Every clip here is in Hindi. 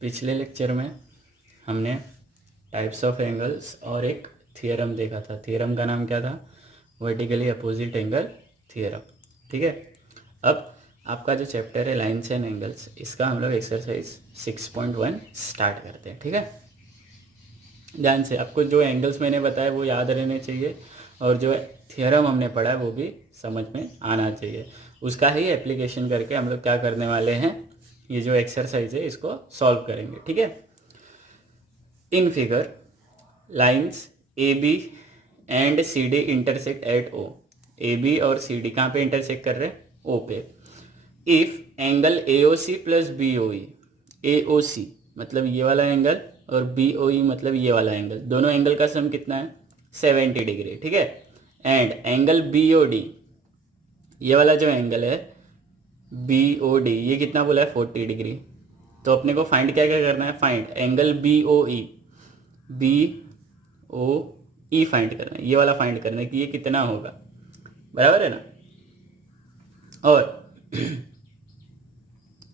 पिछले लेक्चर में हमने टाइप्स ऑफ एंगल्स और एक थियरम देखा था। थियरम का नाम क्या था? Vertically opposite angle theorem. ठीक है, अब आपका जो चैप्टर है लाइन्स एंड एंगल्स, इसका हम लोग एक्सरसाइज 6.1 स्टार्ट करते हैं। ठीक है, ध्यान से, आपको जो एंगल्स मैंने बताया वो याद रहने चाहिए और जो थियरम हमने पढ़ा है वो भी समझ में आना चाहिए। उसका ही एप्लीकेशन करके हम लोग क्या करने वाले हैं, ये जो एक्सरसाइज है इसको सॉल्व करेंगे। ठीक है, in figure lines A B and C D intersect at O. A B और सी डी कहाँ पे इंटरसेक्ट कर रहे हैं? ओ पे। If angle A O C plus B O E, A O C मतलब ये वाला एंगल और बी ओ ई मतलब ये वाला एंगल, दोनों एंगल का सम कितना है? 70 डिग्री। ठीक है, and angle B O D, ये वाला जो एंगल है बी ओ डी, ये कितना बोला है? 40 डिग्री। तो अपने को फाइंड क्या क्या करना है? फाइंड एंगल बी ओ ई, बी ओ ई फाइंड करना है, ये वाला फाइंड करना है कि ये कितना होगा। बराबर है ना? और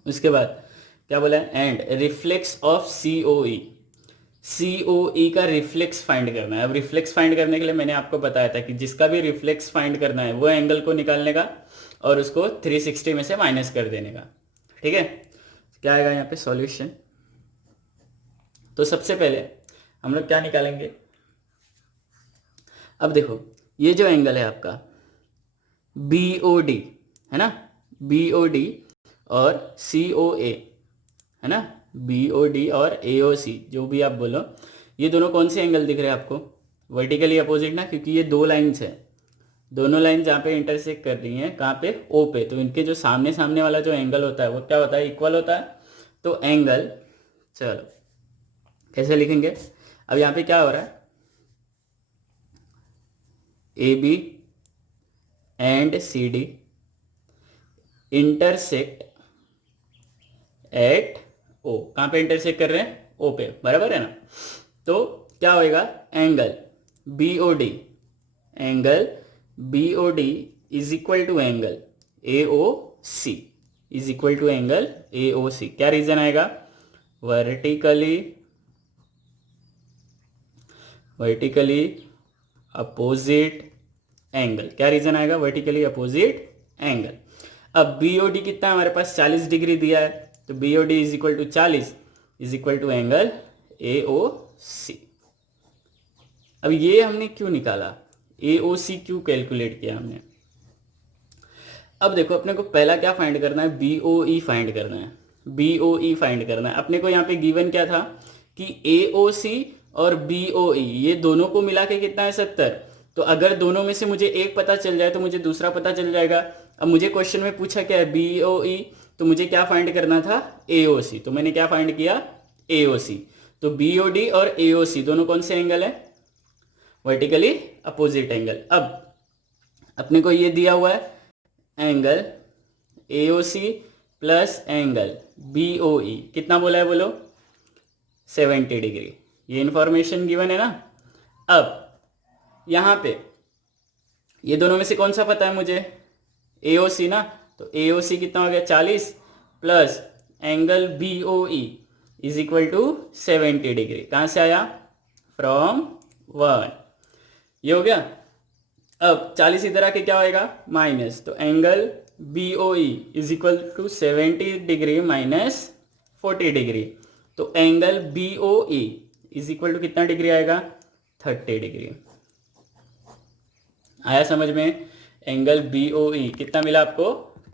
उसके बाद क्या बोला है? And reflex of C O E, C O ई का रिफ्लेक्स फाइंड करना है। अब रिफ्लेक्स फाइंड करने के लिए मैंने आपको बताया था कि जिसका भी रिफ्लेक्स फाइंड करना है वो एंगल को निकालने का और उसको 360 में से माइनस कर देने का। ठीक है, क्या आएगा यहाँ पे सॉल्यूशन? तो सबसे पहले हम लोग क्या निकालेंगे? अब देखो, ये जो एंगल है आपका बी ओ डी है ना, बी ओ डी और सी ओ ए है ना, बी ओ डी और ए ओ सी, जो भी आप बोलो, ये दोनों कौन से एंगल दिख रहे हैं आपको? वर्टिकली अपोजिट ना, क्योंकि ये दो लाइन्स है, दोनों लाइन जहाँ पे इंटरसेक्ट कर रही हैं कहाँ पे? ओ पे। तो इनके जो सामने सामने वाला जो एंगल होता है वो क्या होता है? इक्वल होता है। तो एंगल, चलो कैसे लिखेंगे? अब यहाँ पे क्या हो रहा है? A B and C D intersect at O. कहाँ पे इंटरसेक्ट कर रहे हैं? ओ पे। बराबर है ना? तो क्या होएगा? Angle B O D, angle B O D is equal to angle A O C, is equal to angle A O C. क्या रीजन आएगा? Vertically opposite angle. क्या रीजन आएगा? Vertically opposite angle. अब बी ओ डी कितना है हमारे पास? 40 डिग्री दिया है, तो B O D is equal to 40 is equal to angle A O C. अब ये हमने क्यों निकाला? ए ओ सी क्यों कैलकुलेट किया हमने? अब देखो, अपने को पहला क्या फाइंड करना है? बी ओ ई फाइंड करना है, बी ओ ई फाइंड करना है। अपने को यहाँ पे गिवन क्या था कि ए ओ सी और बी ओ ई ये दोनों को मिला के कितना है? 70। तो अगर दोनों में से मुझे एक पता चल जाए तो मुझे दूसरा पता चल जाएगा। अब मुझे क्वेश्चन में पूछा क्या है? बी ओ ई, तो मुझे क्या फाइंड करना था? ए ओ सी। तो मैंने क्या फाइंड किया? ए ओ सी। तो बी ओ डी और ए ओ सी दोनों कौन से एंगल है? Vertically opposite angle. अब अपने को ये दिया हुआ है angle A O C plus angle B O E, कितना बोला है बोलो? 70 डिग्री। ये इंफॉर्मेशन गिवन है ना। अब यहाँ पे ये दोनों में से कौन सा पता है मुझे? ए ओ सी ना, तो ए ओ सी कितना हो गया? 40 plus angle B O E is equal to 70 degree. कहाँ से आया? फ्रॉम 1। ये हो गया। अब 40 इधर आके क्या होएगा? माइनस। तो angle B O E is equal to 70 degree minus 40 degree. तो angle B O E is equal to कितना डिग्री आएगा? 30 डिग्री। आया समझ में? एंगल बी ओ ई कितना मिला आपको?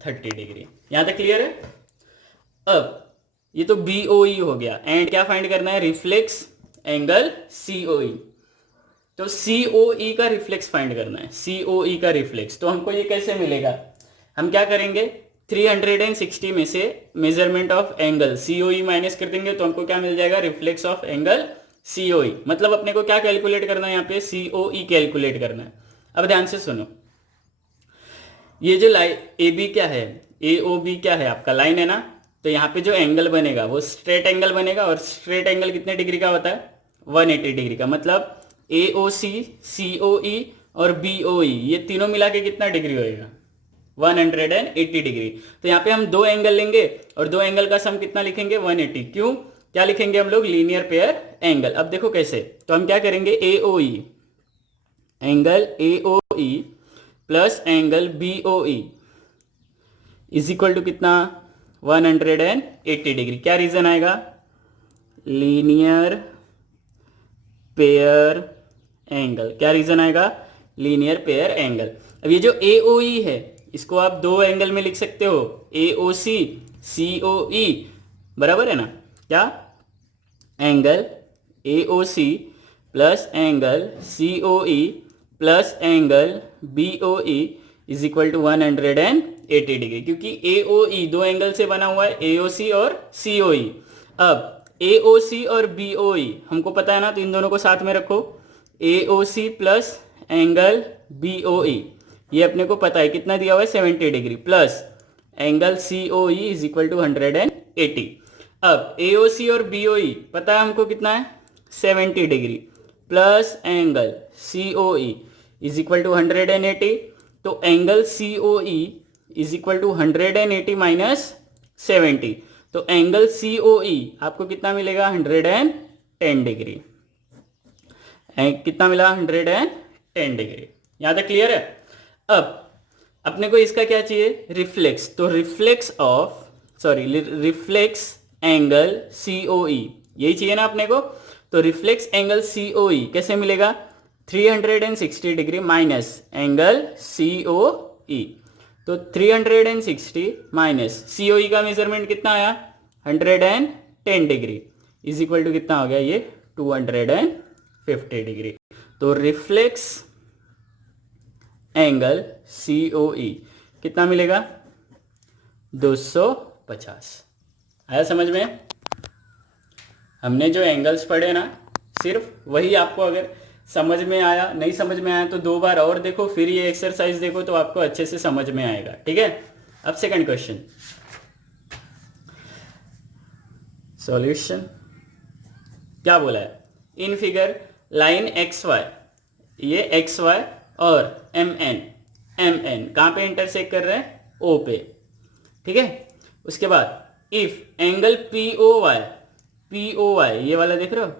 30 डिग्री। यहां तक क्लियर है? अब ये तो बी ओ ई हो गया, एंड क्या फाइंड करना है? रिफ्लेक्स एंगल सी ओ ई। तो सी ओ ई का रिफ्लेक्स फाइंड करना है, सी ओ ई का रिफ्लेक्स। तो हमको ये कैसे मिलेगा? हम क्या करेंगे? 360 में से measurement of angle C O E minus कर देंगे तो हमको क्या मिल जाएगा? Reflex of angle C O E. मतलब अपने को क्या कैलकुलेट करना है यहाँ पे? सी ओ ई कैलकुलेट करना है। अब ध्यान से सुनो, ये जो लाइन ए बी क्या है? ए ओ बी क्या है? आपका लाइन है ना। तो यहाँ पे जो एंगल बनेगा वो स्ट्रेट एंगल बनेगा, और स्ट्रेट एंगल कितने डिग्री का होता है? 180 डिग्री का। मतलब ए ओ सी, सी ओ ई और बी ओ ई ये तीनों मिला के कितना डिग्री होएगा? 180 डिग्री। तो यहाँ पे हम दो एंगल लेंगे और दो एंगल का सम कितना लिखेंगे? 180। क्यों? क्या लिखेंगे हम लोग, लीनियर पेयर एंगल। अब देखो कैसे, तो हम क्या करेंगे, A O E, angle A O E plus angle B O E is equal to कितना, 180 डिग्री। क्या रीजन आएगा, लीनियर पेयर एंगल। क्या रीजन आएगा, लीनियर पेयर एंगल। अब ये जो ए ओ ई है इसको आप दो एंगल में लिख सकते हो, ए ओ सी, सी ओ ई, बराबर है ना। क्या, angle A O C plus angle C O E plus angle B O E is equal to 180 degree, क्योंकि ए ओ ई दो एंगल से बना हुआ है, ए ओ सी और सी ओ ई। अब ए ओ सी और बी ओ ई हमको पता है ना, तो इन दोनों को साथ में रखो, A O C plus angle B O E, ये अपने को पता है कितना दिया हुआ है, 70 degree, plus angle C O E is equal to 180। अब ए ओ सी और बी ओ ई पता है हमको कितना है, 70 degree, plus angle C O E is equal to 180। तो angle C O E is equal to 180 minus 70, तो एंगल सी ओ ई आपको कितना मिलेगा, 110 डिग्री। कितना मिला, 110 डिग्री। यहां तक क्लियर है। अब अपने को इसका क्या चाहिए, रिफ्लेक्स। तो रिफ्लेक्स एंगल सी ओ ई, यही चाहिए ना अपने को। तो रिफ्लेक्स एंगल सी ओ ई कैसे मिलेगा, 360 degree minus angle C O ई। तो 360 माइनस सी ओ ई का मेजरमेंट कितना आया, 110 डिग्री इज इक्वल टू कितना हो गया, ये 250 डिग्री। तो reflex angle C O E कितना मिलेगा, 250। आया समझ में। हमने जो एंगल्स पढ़े ना, सिर्फ वही आपको अगर समझ में आया, नहीं समझ में आया तो दो बार और देखो, फिर ये एक्सरसाइज देखो, तो आपको अच्छे से समझ में आएगा। ठीक है। अब सेकंड क्वेश्चन, सॉल्यूशन। क्या बोला है, in figure line X Y, ये एक्स वाई और एम एन कहाँ पे इंटरसेक्ट कर रहे हैं, ओ पे। ठीक है। उसके बाद if angle P O Y, ये वाला देख रहे हो,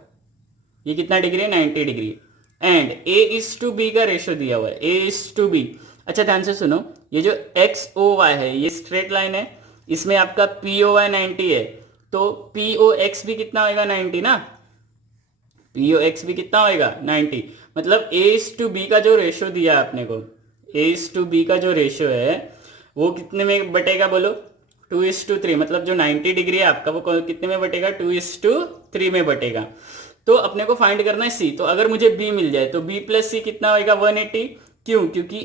ये कितना डिग्री है, 90 degree, and A is to B का रेशियो दिया हुआ है, ए इज टू बी। अच्छा ध्यान से सुनो, ये जो एक्स ओ वाई है ये स्ट्रेट लाइन है, इसमें आपका पी ओ वाई 90 है, तो पी ओ एक्स भी कितना होगा, 90 ना। पी ओ एक्स भी कितना होगा, 90। मतलब ए इज टू बी का जो रेशियो दिया है अपने को, ए इज टू बी का जो रेशियो है वो कितने में बटेगा, बोलो, 2:3। मतलब जो 90 डिग्री है आपका वो कितने में बटेगा, 2:3 में बटेगा। तो अपने को फाइंड करना है सी। तो अगर मुझे बी मिल जाए तो बी प्लस सी कितना होगा, 180। क्यों, क्योंकि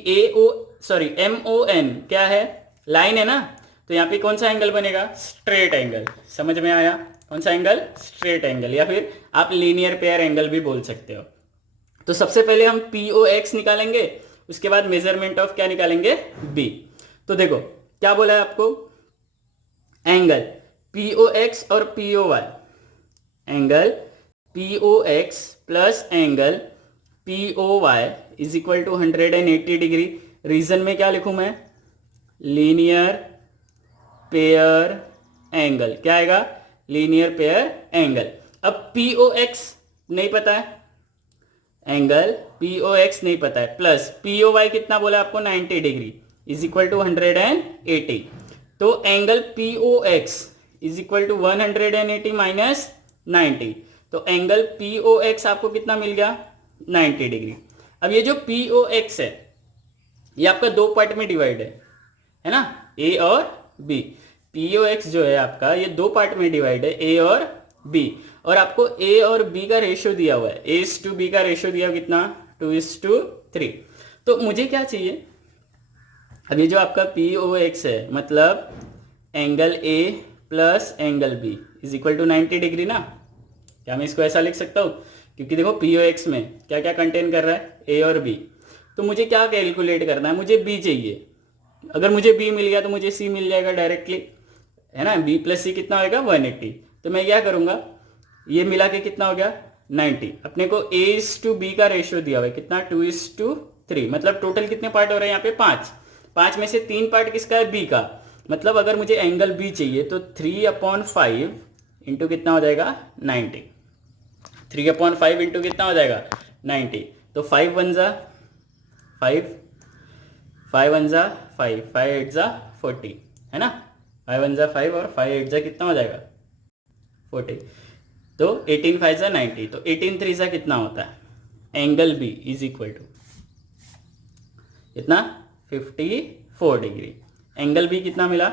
एम ओ एन क्या है, लाइन है ना। तो यहाँ पे कौन सा एंगल बनेगा, स्ट्रेट एंगल। समझ में आया, कौन सा एंगल, स्ट्रेट एंगल, या फिर आप लीनियर पेयर एंगल भी बोल सकते हो। तो सबसे पहले हम पी ओ एक्स निकालेंगे, उसके बाद मेजरमेंट ऑफ क्या निकालेंगे, बी। तो देखो क्या बोला है आपको, एंगल पी ओ एक्स और P O Y, angle P O X plus angle P O Y is equal to 180 degree. Reason में क्या लिखूं मैं, लीनियर पेयर एंगल। क्या आएगा, लीनियर पेयर एंगल। अब पी ओ एक्स नहीं पता है, एंगल पी ओ एक्स नहीं पता है, प्लस पी ओ वाई कितना बोला आपको, 90 डिग्री इज इक्वल टू 180। तो angle P O X is equal to 180 minus 90। तो एंगल पी ओ एक्स आपको कितना मिल गया, 90 डिग्री। अब ये जो पी ओ एक्स है ये आपका दो पार्ट में डिवाइड है ना, ए और बी। पी ओ एक्स जो है आपका ये दो पार्ट में डिवाइड है, ए और बी। और आपको ए और बी का रेशियो दिया हुआ है, ए इज टू बी का रेशियो दिया कितना, 2:3। तो मुझे क्या चाहिए, अब ये जो आपका पी ओ एक्स है मतलब angle A plus angle B is equal to 90 degree ना। क्या मैं इसको ऐसा लिख सकता हूँ, क्योंकि देखो पी ओ एक्स में क्या क्या कंटेन कर रहा है, ए और बी। तो मुझे क्या कैलकुलेट करना है, मुझे बी चाहिए। अगर मुझे बी मिल गया तो मुझे सी मिल जाएगा डायरेक्टली, है ना। बी प्लस सी कितना होगा, 180। तो मैं क्या करूँगा, ये मिला के कितना हो गया, 90। अपने को ए इज टू बी का रेशियो दिया हुआ है कितना, 2:3। मतलब टोटल कितने पार्ट हो रहे हैं यहाँ पे, 5 में से 3 पार्ट किसका है, बी का। मतलब अगर मुझे एंगल बी चाहिए तो 3/5 इंटू कितना हो जाएगा 90, 3/5 इंटू कितना हो जाएगा 90, तो 5 वन ज़ा 5, 5 वन ज़ा 5, 5 8 ज़ा 40 है ना, 5 वन ज़ा 5 और 5 8 ज़ा कितना हो जाएगा 40, तो 18 5 ज़ा 90, तो 18 3 ज़ा कितना होता है, angle B is equal to कितना 54 डिग्री, एंगल बी कितना मिला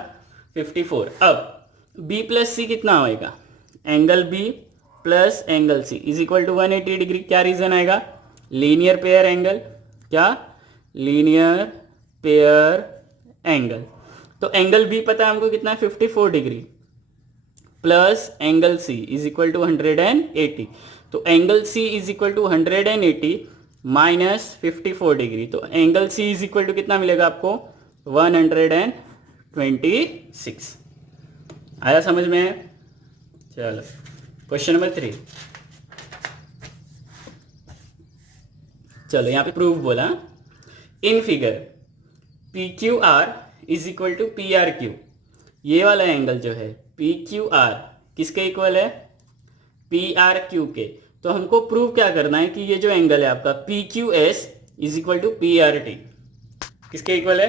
54। अब बी प्लस सी कितना होएगा, angle B plus angle C is equal to 180 degree. क्या रीजन आएगा, लीनियर पेयर एंगल, क्या लीनियर पेयर एंगल, तो एंगल बी पता है हमको कितना है 54 degree plus angle C is equal to 180, तो angle C is equal to 180 minus 54 degree, तो angle C is equal to कितना मिलेगा आपको 126। आया समझ में, चलो क्वेश्चन नंबर 3। चलो यहाँ पे प्रूफ बोला, in figure P Q R is equal to P R Q, ये वाला एंगल जो है पी क्यू आर किसके इक्वल है, पी आर क्यू के, तो हमको प्रूव क्या करना है कि ये जो एंगल है आपका P Q S is equal to P R T, किसके इक्वल है,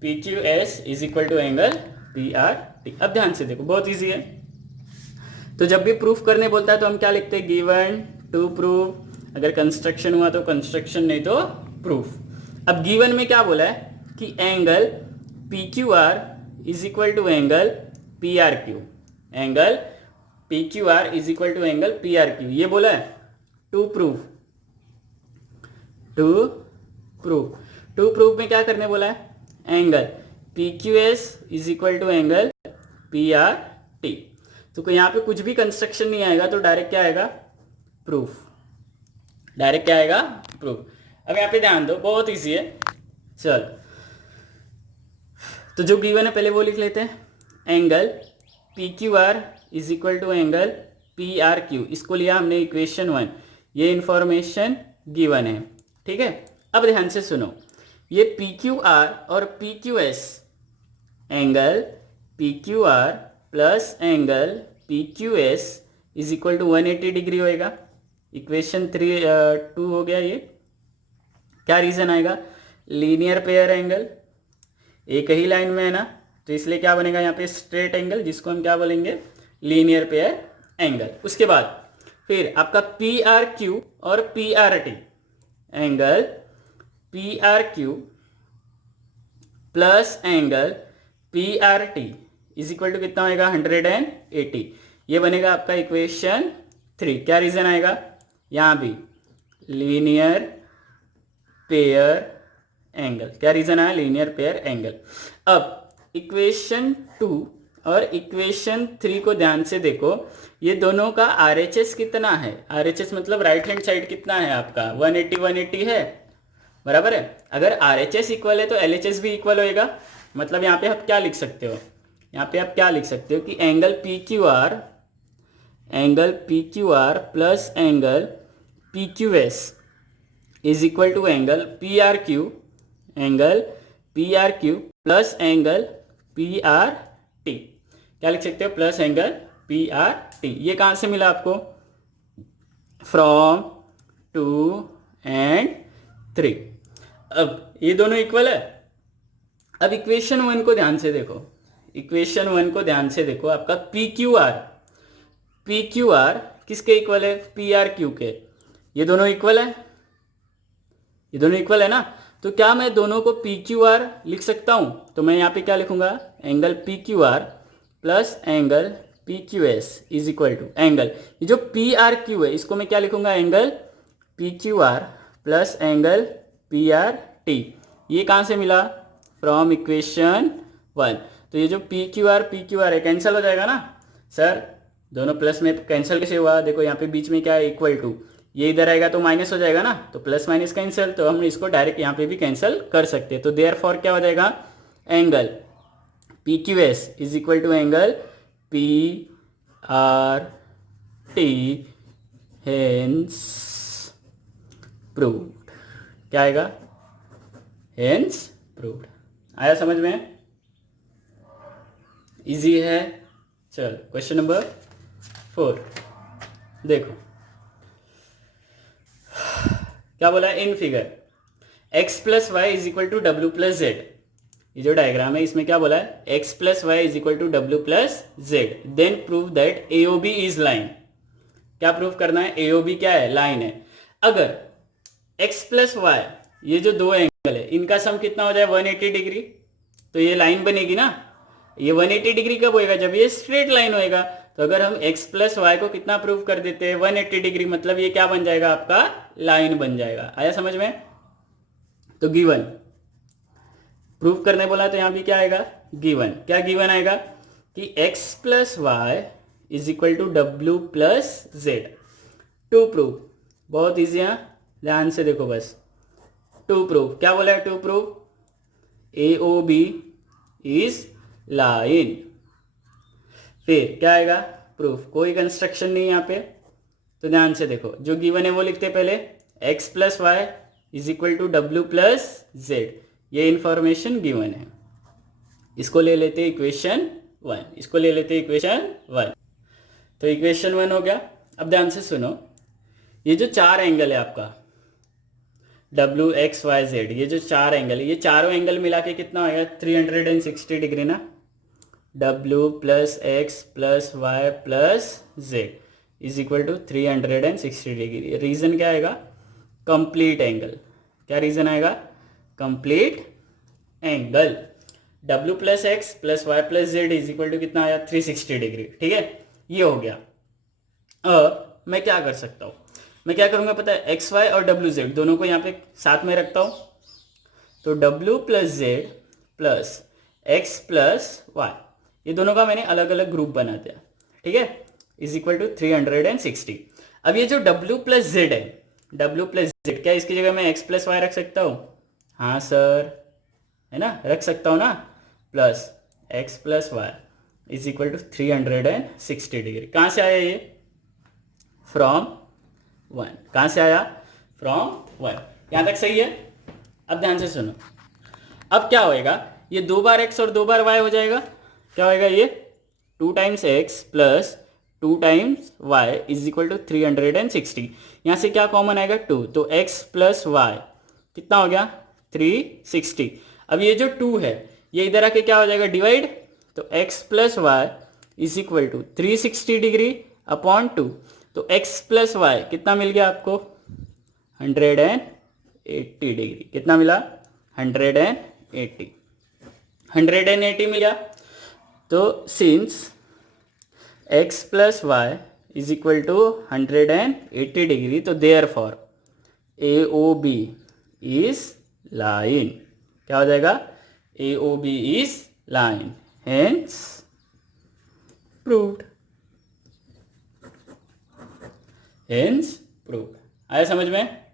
P Q S is equal to angle P R T. अब ध्यान से देखो बहुत इजी है, तो जब भी प्रूफ करने बोलता है तो हम क्या लिखते हैं, गिवन टू प्रूव, अगर कंस्ट्रक्शन हुआ तो कंस्ट्रक्शन नहीं तो प्रूफ। अब गिवन में क्या बोला है कि angle P Q R is equal to angle P R Q, angle P Q R is equal to angle P R Q, ये बोला है to proof, to proof, to proof में क्या करने बोला है, angle P Q S is equal to angle P R T, तो यहाँ पे कुछ भी कंस्ट्रक्शन नहीं आएगा तो डायरेक्ट क्या आएगा, प्रूफ, डायरेक्ट क्या आएगा, प्रूफ। अब यहाँ पे ध्यान दो बहुत इजी है, चल तो जो गिवन है पहले वो लिख लेते हैं, angle P Q R is equal to angle P R Q, इसको लिया हमने इक्वेशन 1, ये इंफॉर्मेशन गिवन है, ठीक है। अब ध्यान से सुनो, ये पी क्यू आर और P Q S, angle P Q R plus angle P Q S is equal to 180 degree होएगा, इक्वेशन 2 हो गया ये। क्या रीजन आएगा, लीनियर पेयर एंगल, एक ही लाइन में है ना, तो इसलिए क्या बनेगा यहाँ पे स्ट्रेट एंगल, जिसको हम क्या बोलेंगे, लीनियर पेयर एंगल। उसके बाद फिर आपका पी आर क्यू और P R T, angle P R Q plus angle P R T is equal to कितना होगा 180, ये बनेगा आपका इक्वेशन 3। क्या रीजन आएगा, यहाँ भी लीनियर पेयर एंगल, क्या रीजन आया, लीनियर पेयर एंगल। अब इक्वेशन 2 और इक्वेशन 3 को ध्यान से देखो, ये दोनों का RHS कितना है, RHS मतलब राइट हैंड साइड कितना है आपका 180 180 है, बराबर है। अगर RHS इक्वल है तो LHS भी इक्वल होएगा, मतलब यहाँ पे आप क्या लिख सकते हो, यहाँ पे आप क्या लिख सकते हो कि angle P Q R plus angle P Q S is equal to angle P R Q, angle P R Q plus angle P R T, क्या लिख सकते हो, plus angle P R T. ये कहाँ से मिला आपको, फ्रॉम 2 and 3। अब ये दोनों इक्वल है। अब इक्वेशन 1 को ध्यान से देखो, इक्वेशन 1 को ध्यान से देखो, आपका पी क्यू आर किसके इक्वल है, पी आर क्यू के, ये दोनों इक्वल है, ये दोनों इक्वल है ना, तो क्या मैं दोनों को पी क्यू आर लिख सकता हूं, तो मैं यहाँ पे क्या लिखूंगा, angle P Q R plus angle P Q S is equal to angle, ये जो पी आर क्यू है इसको मैं क्या लिखूंगा, angle P Q R plus angle P R T. ये कहाँ से मिला, फ्रॉम इक्वेशन 1। तो ये जो पी क्यू आर है कैंसिल हो जाएगा ना सर, दोनों प्लस में कैंसिल कैसे हुआ, देखो यहाँ पे बीच में क्या है, इक्वल टू, ये इधर आएगा तो माइनस हो जाएगा ना, तो प्लस माइनस कैंसिल, तो हम इसको डायरेक्ट यहाँ पे भी कैंसिल कर सकते हैं। तो देयरफॉर क्या हो जाएगा, angle P Q S is equal to angle P R T, hence proved. क्या आएगा, हेंस प्रूव्ड। आया समझ में, इजी है। चल क्वेश्चन नंबर 4। देखो क्या बोला है in figure, x plus Y is equal to W plus Z. ये जो डायग्राम है इसमें क्या बोला है, x plus Y is equal to W plus Z, then prove that AOB is line. क्या प्रूव करना है, AOB क्या है, लाइन है। अगर x प्लस वाई ये जो दो एंगल है इनका सम कितना हो जाए 180 डिग्री, तो ये लाइन बनेगी ना। ये 180 डिग्री कब होएगा, जब ये स्ट्रेट लाइन होएगा। तो अगर हम x प्लस वाई को कितना प्रूव कर देते हैं 180 डिग्री, मतलब ये क्या बन जाएगा, आपका लाइन बन जाएगा। आया समझ में। तो गिवन प्रूव करने बोला तो यहां भी क्या आएगा, गिवन। क्या गिवन आएगा कि x plus Y is equal to W plus Z. To prove, बहुत ईजी है, ध्यान से देखो बस। टू प्रूव क्या बोला है, to prove AOB is line. फिर क्या आएगा, प्रूफ। कोई कंस्ट्रक्शन नहीं यहाँ पे, तो ध्यान से देखो। जो गिवन है वो लिखते पहले, x plus Y is equal to W plus Z. ये इंफॉर्मेशन गिवन है, इसको ले लेते इक्वेशन 1, इसको ले लेते इक्वेशन 1। तो इक्वेशन 1 हो गया। अब ध्यान से सुनो, ये जो चार एंगल है आपका W X Y Z, ये जो चार एंगल है, ये चारों एंगल मिला के कितना होगा 360 डिग्री ना। W plus X plus Y plus Z is equal to 360 degree. Reason क्या आएगा, कंप्लीट एंगल। क्या रीजन आएगा, complete angle. W plus X plus Y plus Z is equal to कितना आया 360 डिग्री। ठीक है, ये हो गया। अब मैं क्या कर सकता हूँ, मैं क्या करूँगा पता है, एक्स वाई और डब्ल्यू जेड दोनों को यहाँ पे साथ में रखता हूँ। तो W plus Z plus X plus Y, ये दोनों का मैंने अलग अलग ग्रुप बना दिया। ठीक है, इज इक्वल टू 360। अब ये जो डब्ल्यू प्लस जेड है, डब्ल्यू प्लस जेड, क्या इसकी जगह मैं एक्स प्लस वाई रख सकता हूँ? हाँ सर, है ना, रख सकता हूँ ना। Plus X plus Y is equal to 360 degree. कहाँ से आया ये, फ्रॉम 1। कहाँ से आया, फ्रॉम 1। यहाँ तक सही है। अब ध्यान से सुनो, अब क्या होएगा, ये 2 बार x और 2 बार y हो जाएगा। क्या होएगा, ये 2 times x plus 2 times y is equal to 360। यहाँ से क्या कॉमन आएगा, 2, तो x प्लस वाई कितना हो गया 360। अब ये जो 2 है ये इधर आके क्या हो जाएगा, डिवाइड। तो x plus Y is equal to 360 degree upon 2। तो x प्लस वाई कितना मिल गया आपको, 180 डिग्री। कितना मिला, 180 मिल गया। तो since x plus Y is equal to 180 degree, तो therefore AOB is line. क्या हो जाएगा, AOB is line, hence proved. Hence proved. आया समझ में।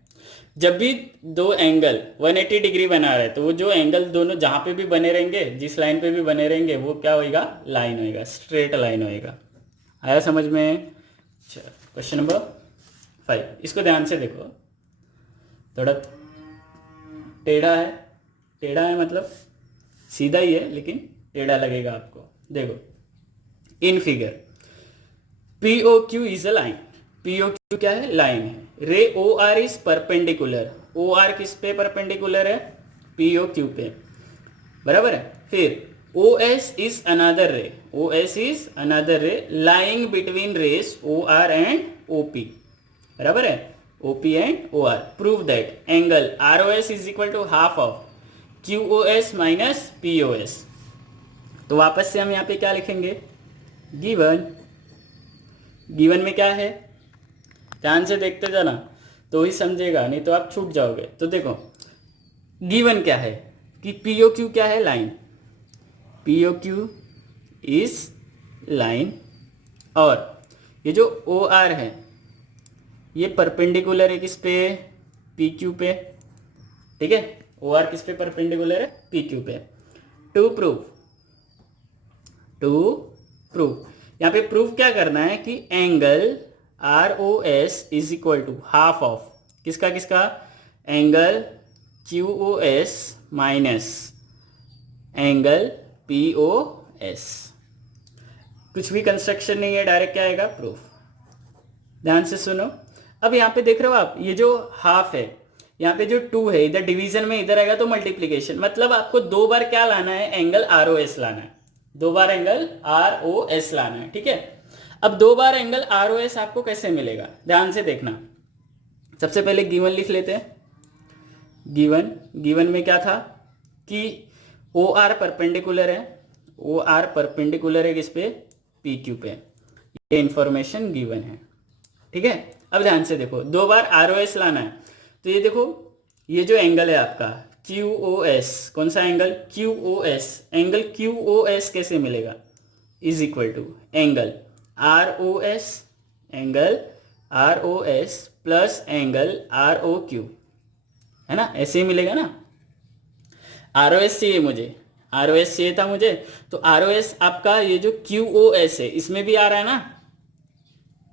जब भी दो एंगल 180 डिग्री बना रहे तो वो जो एंगल दोनों जहां पे भी बने रहेंगे, जिस लाइन पे भी बने रहेंगे, वो क्या होएगा, लाइन होएगा, स्ट्रेट लाइन होएगा। आया समझ में। क्वेश्चन नंबर 5, इसको ध्यान से देखो। थोड़ा टेढ़ा है, टेढ़ा है मतलब सीधा ही है लेकिन टेढ़ा लगेगा आपको। देखो in figure POQ is a line. POQ क्या है, लाइन है। रे OR इज परपेंडिकुलर। OR किस पे परपेंडिकुलर है, POQ पे, बराबर है। फिर OS is another ray, OS is another ray lying between rays OR and OP, बराबर है, OP and OR। Prove that angle ROS is equal to half of QOS minus POS। तो वापस से हम यहाँ पे क्या लिखेंगे, गिवन। गिवन में क्या है, ध्यान से देखते जाना तो ही समझेगा, नहीं तो आप छूट जाओगे। तो देखो गिवन क्या है कि POQ क्या है, लाइन। POQ is line. और ये जो OR है ये परपेंडिकुलर है किस पे, PQ पे। ठीक है, OR किस पे परपेंडिकुलर है, PQ पे। टू प्रूव यहाँ पे प्रूफ क्या करना है कि angle ROS is equal to half of किसका किसका, angle QOS minus angle POS। कुछ भी कंस्ट्रक्शन नहीं है, डायरेक्ट क्या आएगा, प्रूफ। ध्यान से सुनो। अब यहाँ पे देख रहे हो आप, ये जो हाफ है, यहाँ पे जो 2 है, इधर डिवीजन में इधर आएगा तो मल्टीप्लीकेशन, मतलब आपको 2 बार क्या लाना है, एंगल ROS लाना है, 2 बार एंगल ROS लाना है, ठीक है। अब 2 बार एंगल ROS आपको कैसे मिलेगा, ध्यान से देखना। सबसे पहले गिवन लिख लेते हैं। गिवन में क्या था कि OR परपेंडिकुलर है, OR परपेंडिकुलर है किस पे, PQ पे, ये इंफॉर्मेशन गिवन है, ठीक है। अब ध्यान से देखो, 2 बार ROS लाना है, तो ये देखो, ये जो एंगल है आपका QOS, कौन सा एंगल, QOS, एंगल QOS कैसे मिलेगा, is equal to angle ROS plus angle ROQ, है ना, ऐसे ही मिलेगा ना। ROS चाहिए मुझे, ROS चाहिए था मुझे, तो ROS आपका ये जो QOS है इसमें भी आ रहा है ना,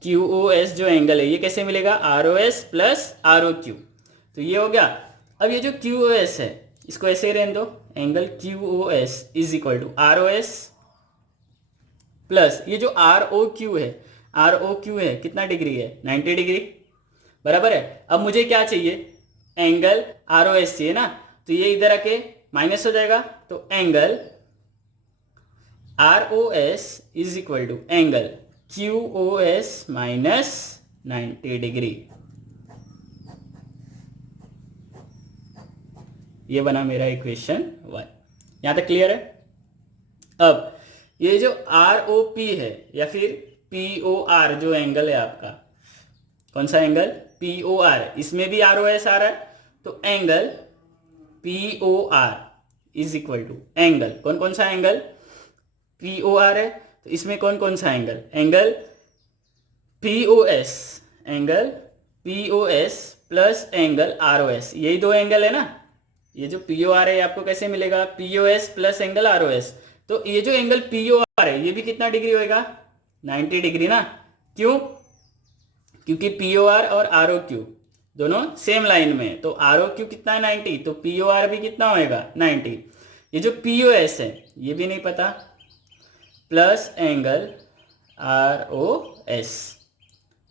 QOS जो एंगल है ये कैसे मिलेगा, ROS प्लस ROQ, तो ये हो गया। अब ये जो QOS है इसको ऐसे रहने दो, angle QOS is equal to ROS plus ये जो ROQ है कितना डिग्री है, 90 डिग्री, बराबर है। अब मुझे क्या चाहिए, एंगल ROS चाहिए ना, तो ये इधर आके माइनस हो जाएगा, तो angle ROS is equal to angle QOS minus 90 degree. ये बना मेरा इक्वेशन 1। यहां तक क्लियर है। अब ये जो ROP है या फिर POR जो एंगल है आपका, कौन सा एंगल, POR, इसमें भी ROS आ रहा है, तो angle POR is equal to angle, कौन कौन सा एंगल, POR है, तो इसमें कौन कौन सा angle, angle POS plus angle ROS, यही 2 एंगल है ना। ये जो POR है आपको कैसे मिलेगा, POS प्लस एंगल ROS, तो ये जो एंगल POR है ये भी कितना डिग्री होएगा, 90 डिग्री ना। क्यों, क्योंकि POR और ROQ दोनों सेम लाइन में, तो ROQ कितना है, 90, तो POR भी कितना होएगा, 90। ये जो POS है ये भी नहीं पता, प्लस एंगल ROS,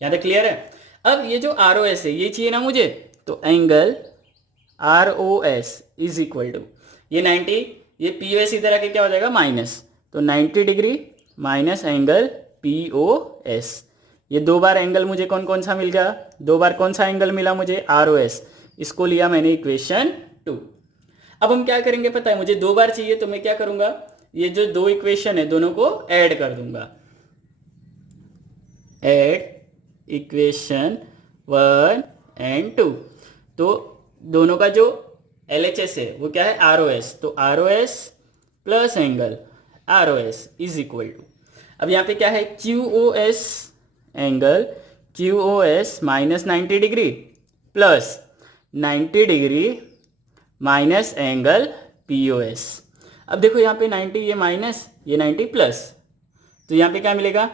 यहाँ तक क्लियर है। अब ये जो ROS है ये चाहिए ना मुझे, तो angle ROS is equal to ये 90, ये POS इधर आके क्या हो जाएगा, माइनस, तो 90 डिग्री माइनस एंगल POS। ये 2 बार एंगल मुझे कौन कौन सा मिल गया, 2 बार कौन सा एंगल मिला मुझे, ROS, इसको लिया मैंने इक्वेशन 2। अब हम क्या करेंगे पता है, मुझे 2 बार चाहिए, तो मैं क्या करूंगा, ये जो 2 इक्वेशन है दोनों को ऐड कर दूंगा, ऐड इक्वेशन 1 एंड 2, तो दोनों का जो LHS है वो क्या है, ROS, तो ROS plus angle ROS is equal to, अब यहाँ पे क्या है, QOS, angle QOS minus 90 degree plus 90 degree minus angle POS। अब देखो यहाँ पे 90 ये माइनस, ये 90 प्लस, तो यहाँ पे क्या मिलेगा,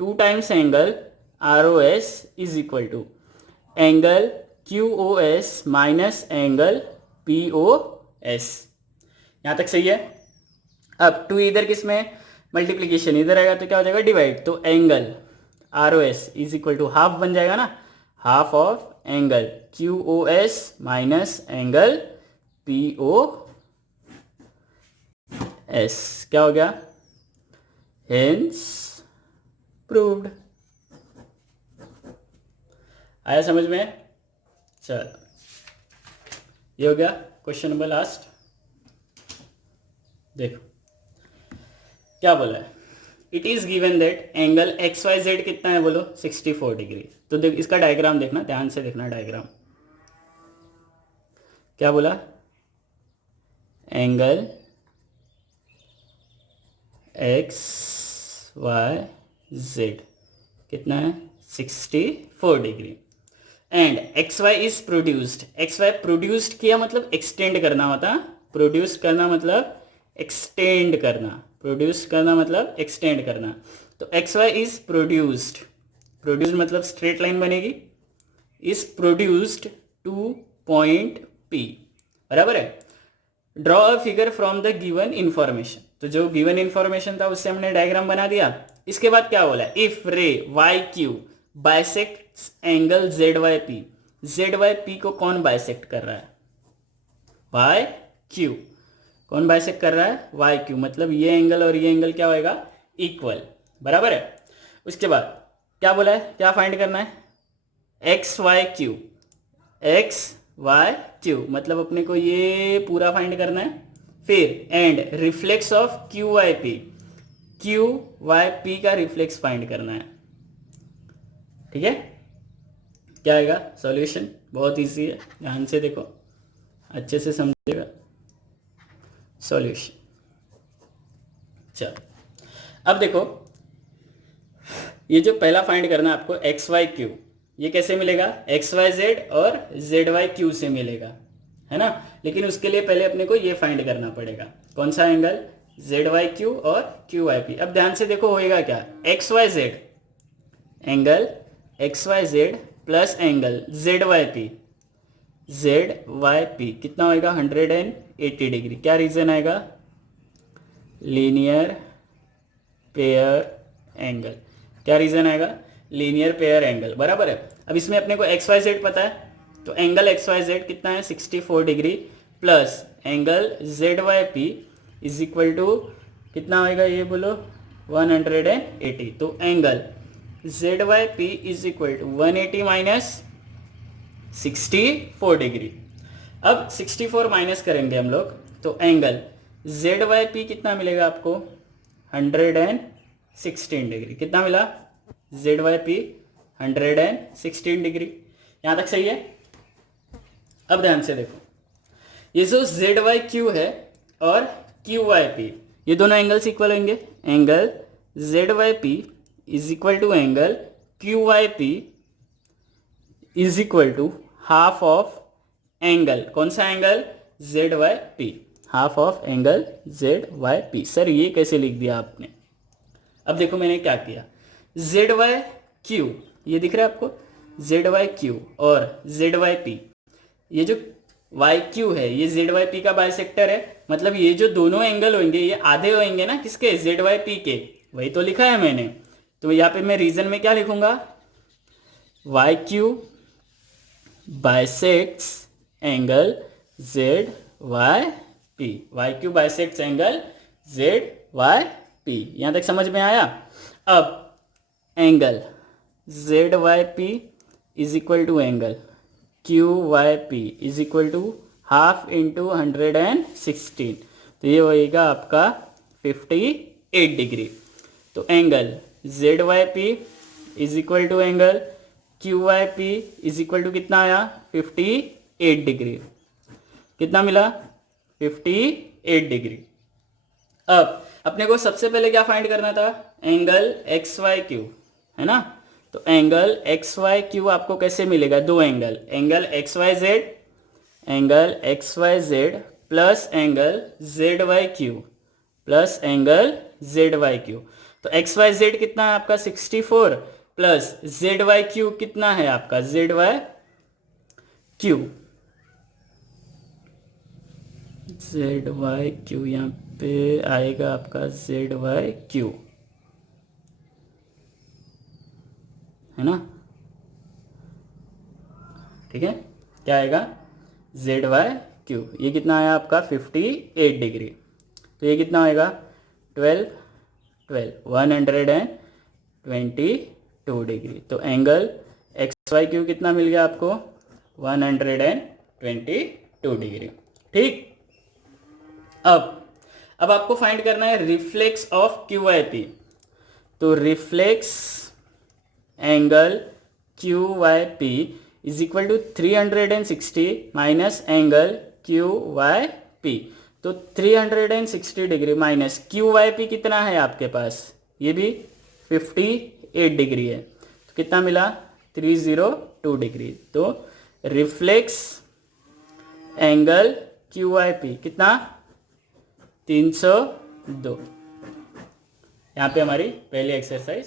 2 times angle ROS is equal to angle QOS minus angle POS। यहाँ तक सही है। अब 2 इधर किस में, मल्टीप्लीकेशन, इधर आएगा तो क्या हो जाएगा, डिवाइड, तो angle ROS is equal to half बन जाएगा ना, half of angle QOS minus angle POS, क्या हो गया, हेंस प्रूव्ड। आया समझ में, चल ये हो गया क्वेश्चन नंबर लास्ट। देखो क्या बोला है, it is given that angle XYZ कितना है बोलो, 64 डिग्री। तो देख इसका डायग्राम देखना, ध्यान से देखना डायग्राम, क्या बोला, एंगल XYZ कितना है, 64 degree, and XY is produced, XY produced किया मतलब एक्सटेंड करना होता, प्रोड्यूस करना मतलब एक्सटेंड करना, प्रोड्यूस करना मतलब एक्सटेंड करना, तो XY इज प्रोड्यूस्ड, प्रोड्यूस्ड मतलब स्ट्रेट लाइन बनेगी, is produced two point P, बराबर है। Draw a figure from the given information, तो जो गिवन इंफॉर्मेशन था उससे हमने डायग्राम बना दिया। इसके बाद क्या बोला, if ray YQ bisects angle Z Y P. Z Y P को कौन बाइसेक्ट कर रहा है? Y Q. कौन बाइसेक्ट कर रहा है? Y Q. मतलब ये एंगल और ये एंगल क्या होएगा? इक्वल, बराबर है। उसके बाद क्या बोला है, क्या फाइंड करना है? X Y Q. X Y Q मतलब अपने को ये पूरा फाइंड करना है। फिर and reflex of Q Y P. Q Y P का रिफ्लेक्स फाइंड करना है। ठीक है, क्या आएगा सॉल्यूशन? बहुत इजी है, ध्यान से देखो, अच्छे से समझिएगा सॉल्यूशन। चलो अब देखो, ये जो पहला फाइंड करना है आपको एक्स वाई क्यू, ये कैसे मिलेगा? एक्स वाई जेड और जेड वाई क्यू से मिलेगा, है ना। लेकिन उसके लिए पहले अपने को ये फाइंड करना पड़ेगा, कौन सा एंगल? जेड वाई क्यू और क्यू वाई पी। अब ध्यान से देखो होएगा क्या? X Y Z angle X Y Z plus angle Z Y P. Z Y P कितना होएगा? 180 डिग्री। क्या रीजन आएगा? Linear pair angle. क्या रीजन आएगा? लीनियर पेयर एंगल, बराबर है। अब इसमें अपने को एक्स वाई जेड पता है, तो एंगल एक्स वाई जेड कितना है? 64 degree plus angle Z Y P is equal to कितना होएगा? ये बोलो 180। तो angle Z Y P is equal to 180 minus 64 degree. अब 64 माइनस करेंगे हम लोग, तो एंगल जेड वाई पी कितना मिलेगा आपको? 116 डिग्री। कितना मिला? Z Y P 116 degree. यहां तक सही है? अब ध्यान से देखो, ये जो जेड वाई क्यू है और क्यू वाई पी, ये दोनों एंगल्स इक्वल होंगे। Angle Z Y P is equal to angle Q Y P is equal to half of angle, कौन सा angle? Z Y P, half of angle Z Y P. Sir ये कैसे लिख दिया आपने? अब देखो मैंने क्या किया, जेड वाई क्यू ये दिख रहा है आपको, जेड वाई क्यू और जेड वाई पी, ये जो वाई क्यू है ये जेड वाई पी का बाइसेक्टर है। मतलब ये जो दोनों एंगल होंगे ये आधे होंगे ना किसके? जेड वाई पी के। वही तो लिखा है मैंने। तो यहाँ पे मैं रीजन में क्या लिखूंगा? Y Q bisects angle Z Y P. Y Q bisects angle Z Y P. यहां तक समझ में आया? अब angle Z Y P is equal to angle Q Y P is equal to half into 116। तो ये होएगा आपका 58 डिग्री। तो angle Z Y P is equal to angle Q Y P is equal to कितना आया? 58 डिग्री। कितना मिला? 58 डिग्री। अब अपने को सबसे पहले क्या फाइंड करना था? एंगल एक्स वाई क्यू, है ना। तो एंगल एक्स वाई क्यू आपको कैसे मिलेगा? दो angle, angle X Y Z, angle X Y Z plus angle Z Y Q plus angle Z Y Q. तो एक्स वाई जेड कितना है आपका? 64 प्लस जेड वाई क्यू कितना है आपका? Z Y Q, Z Y Q यहाँ पे आएगा आपका जेड वाई क्यू, है ना। ठीक है, क्या आएगा? Z Y Q. ये कितना आया आपका? 58 डिग्री। तो ये कितना आएगा? 122 डिग्री। तो एंगल एक्स वाई क्यू कितना मिल गया आपको? 122 डिग्री। ठीक। अब आपको फाइंड करना है reflex of Q Y P. तो reflex angle Q Y P is equal to 360 minus angle Q Y P. तो 360 degree minus Q Y P कितना है आपके पास? ये भी 58 डिग्री है। तो कितना मिला? 302 डिग्री। तो reflex angle Q Y P कितना? 302। यहाँ पे हमारी पहली एक्सरसाइज